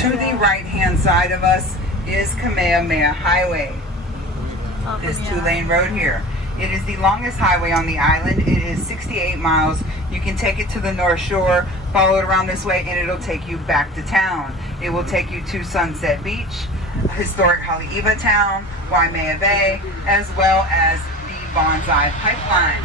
To the right-hand side of us is Kamehameha Highway. This 2-lane road here. It is the longest highway on the island. It is 68 miles. You can take it to the North Shore, follow it around this way, and it'll take you back to town. It will take you to Sunset Beach, historic Haleiwa Town, Waimea Bay, as well as the Bonsai Pipeline.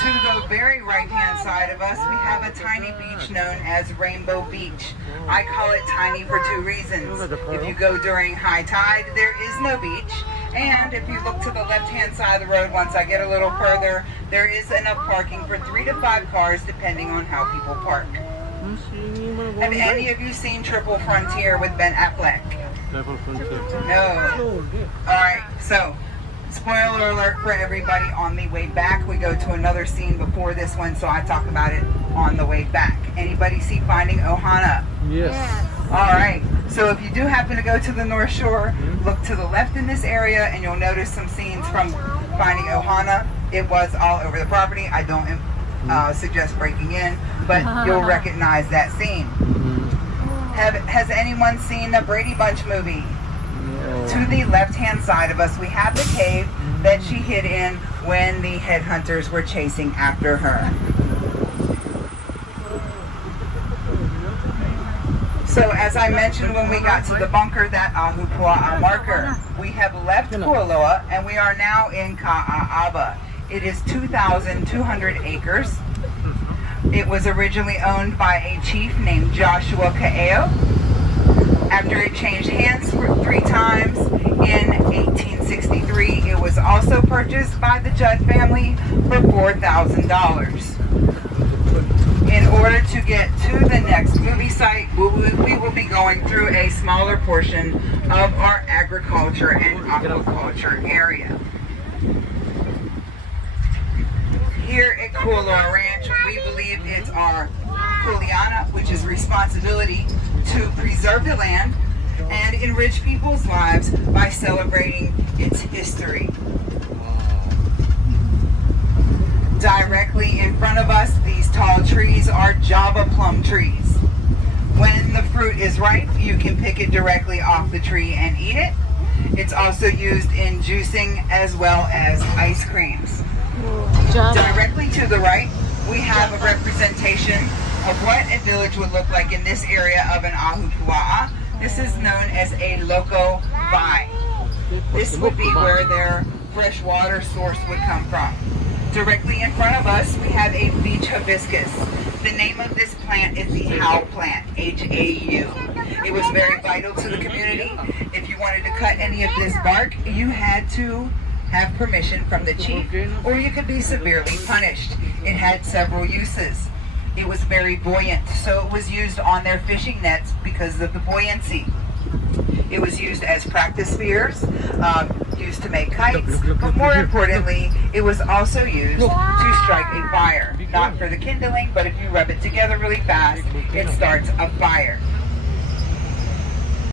To the very right-hand side of us, we have a tiny beach known as Rainbow Beach. I call it tiny for 2 reasons. If you go during high tide, there is no beach. And if you look to the left-hand side of the road, once I get a little further, there is enough parking for 3 to 5 cars, depending on how people park. Have any of you seen Triple Frontier with Ben Affleck? No. Alright, so spoiler alert for everybody on the way back. We go to another scene before this one, so I talk about it on the way back. Anybody see Finding Ohana? Yes. Alright, so if you do happen to go to the North Shore, look to the left in this area and you'll notice some scenes from Finding Ohana. It was all over the property. I don't suggest breaking in, but you'll recognize that scene. Has anyone seen the Brady Bunch movie? No. To the left-hand side of us, we have the cave that she hid in when the headhunters were chasing after her. So as I mentioned when we got to the bunker, that Ahupua'a marker, we have left Kualoa and we are now in Ka'a'aba. It is 2,200 acres. It was originally owned by a chief named Joshua Ka'eo. After it changed hands 3 times, in 1863, it was also purchased by the Judd family for $4,000. In order to get to the next movie site, we will be going through a smaller portion of our agriculture and aquaculture area. Here at Kualoa Ranch, we believe it's our kuleana, which is responsibility to preserve the land and enrich people's lives by celebrating its history. Directly in front of us, these tall trees are Java plum trees. When the fruit is ripe, you can pick it directly off the tree and eat it. It's also used in juicing as well as ice creams. Directly to the right, we have a representation of what a village would look like in this area of an Ahupua'a. This is known as a Loco Vine. This would be where their fresh water source would come from. Directly in front of us, we have a beach hibiscus. The name of this plant is the Howl Plant, H-A-U. It was very vital to the community. If you wanted to cut any of this bark, you had to have permission from the chief, or you could be severely punished. It had several uses. It was very buoyant, so it was used on their fishing nets because of the buoyancy. It was used as practice spears, used to make kites, but more importantly, it was also used to strike a fire. Not for the kindling, but if you rub it together really fast, it starts a fire.